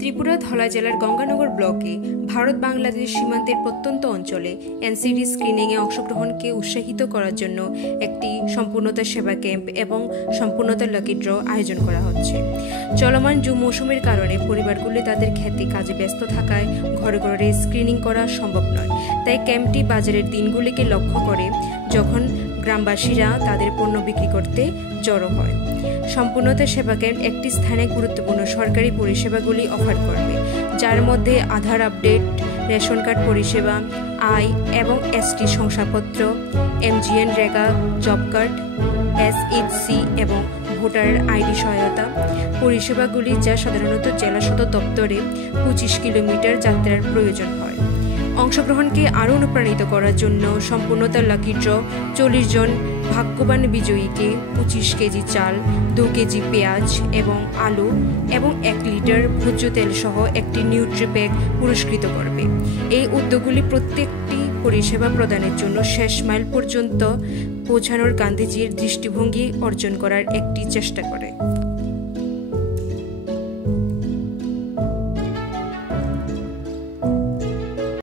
ত্রিপুরা ধলাই জেলার গঙ্গানগর ব্লকে ভারত বাংলাদেশ সীমান্তের প্রত্যন্ত অঞ্চলে এনসিডি স্ক্রিনিংয়ে অংশগ্রহণকে উৎসাহিত করার জন্য একটি সম্পূর্ণতা সেবা ক্যাম্প এবং সম্পূর্ণতা লাকি ড্র আয়োজন করা হচ্ছে। চলমান জুম মৌসুমের কারণে পরিবারগুলি তাদের খেতে কাজে ব্যস্ত থাকায় ঘরে ঘরে স্ক্রিনিং করা সম্ভব নয়। তাই ক্যাম্পটি বাজারের দিনগুলিকে লক্ষ্য করে যখন গ্রামবাসীরা তাদের পণ্য বিক্রি করতে জড়ো হয়। সম্পূর্ণতা সেবা ক্যাম্প একটি স্থানে গুরুত্বপূর্ণ সরকারি পরিষেবাগুলি অফার করবে, যার মধ্যে আধার আপডেট, রেশন কার্ড পরিষেবা, আয় এবং এসটি শংসাপত্র, এমজিএন রেগা, জব কার্ড, এসএইচসি এবং ভোটার আইডি সহায়তা পরিষেবাগুলি, যা সাধারণত জেলা সদর দপ্তরে 25 কিলোমিটার যাত্রার প্রয়োজন হয়। অংশগ্রহণকে আরও অনুপ্রাণিত করার জন্য সম্পূর্ণতা লাকি ড্র 40 জন ভাগ্যবান বিজয়ীকে 25 কেজি চাল, 2 কেজি পেঁয়াজ এবং আলু এবং 1 লিটার ভোজ্য তেল সহ একটি নিউট্রি প্যাক পুরস্কৃত করবে। এই উদ্যোগগুলি প্রত্যেকটি পরিষেবা প্রদানের জন্য শেষ মাইল পর্যন্ত পৌঁছানোর গান্ধীজির দৃষ্টিভঙ্গি অর্জন করার একটি চেষ্টা করে।